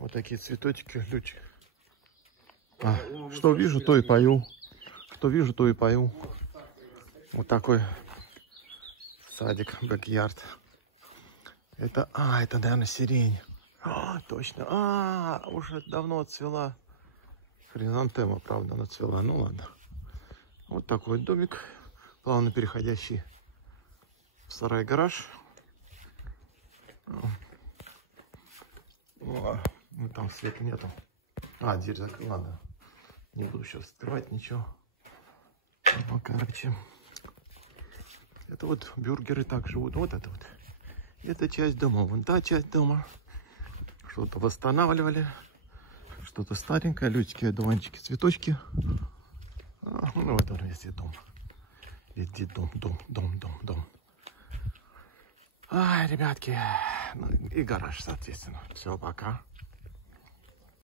Вот такие цветочки, люди. Что вижу, то и пою. Что вижу, то и пою. Вот такой садик, бэк-ярд. Это, это, наверное, сирень. Точно. Уже давно отцвела. Хризантема, правда, она цвела. Ну ладно. Вот такой домик, плавно переходящий в сарай-гараж. Ну, там света нету. Дверь закрыла, ладно. Не буду сейчас открывать ничего. Короче. Это вот бюргеры так живут. Вот это вот. Это часть дома. Вон та часть дома. Что-то восстанавливали. Что-то старенькое. Лютики, одуванчики, цветочки. Ну, это везде дом. Везде дом. Ребятки. Ну, и гараж, соответственно. Все, пока.